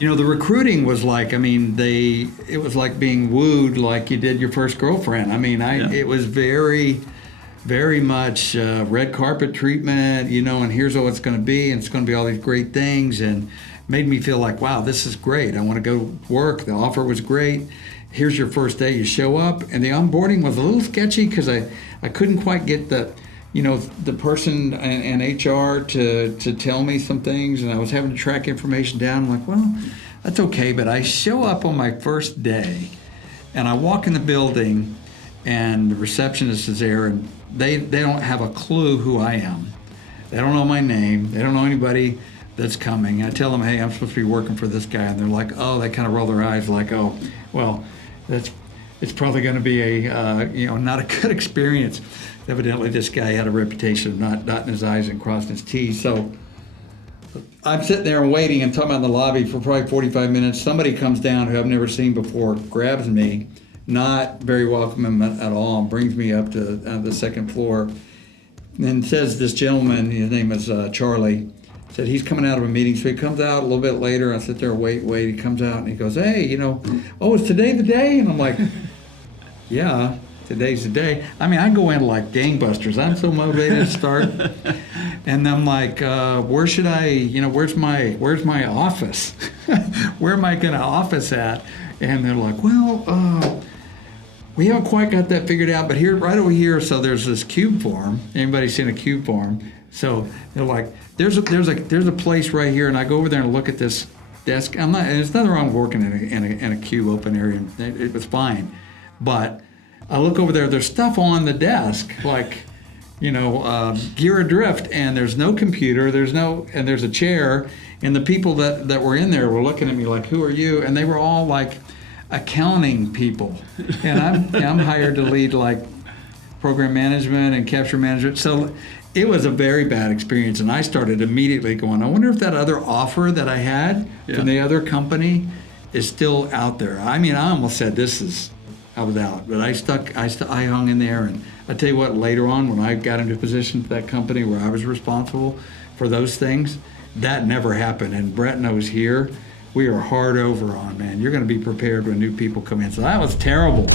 The recruiting was like, it was like being wooed like you did your first girlfriend. It was very, very much red carpet treatment, and here's what it's going to be, and it's going to be all these great things, and made me feel like, wow, this is great. I want to go work. The offer was great. Here's your first day. You show up, and the onboarding was a little sketchy because I couldn't quite get the person and HR to tell me some things, and I was having to track information down. I'm like, well, that's okay, but I show up on my first day, and I walk in the building, and the receptionist is there, and they don't have a clue who I am. They don't know my name. They don't know anybody that's coming. I tell them, hey, I'm supposed to be working for this guy, and they're like, oh, they kind of roll their eyes like, oh, well, it's probably going to be a not a good experience. Evidently, this guy had a reputation of not dotting his I's and crossing his T's. So I'm sitting there and waiting and talking about in the lobby for probably 45 minutes. Somebody comes down who I've never seen before, grabs me, not very welcoming at all, and brings me up to the second floor, and says this gentleman, his name is Charlie, said he's coming out of a meeting. So he comes out a little bit later. I sit there and wait. He comes out and he goes, hey, oh, is today the day? And I'm like, yeah. Today's the day. I go in like gangbusters. I'm so motivated to start. And I'm like, where should I, where's my office? Where am I going to office at? And they're like, well, we haven't quite got that figured out, but right over here, so there's this cube form. Anybody seen a cube form? So they're like, there's a place right here, and I go over there and look at this desk. And there's nothing wrong with working in a cube open area. It was fine. But I look over there, there's stuff on the desk, like, gear adrift, and there's no computer, and there's a chair, and the people that were in there were looking at me like, who are you? And they were all like accounting people. And I'm hired to lead like program management and capture management. So it was a very bad experience, and I started immediately going, I wonder if that other offer that I had from the other company is still out there. I almost said I was out, but I hung in there, and I tell you what, later on when I got into a position for that company where I was responsible for those things, that never happened. And Brett knows here, we are hard over on, man. You're going to be prepared when new people come in. So that was terrible.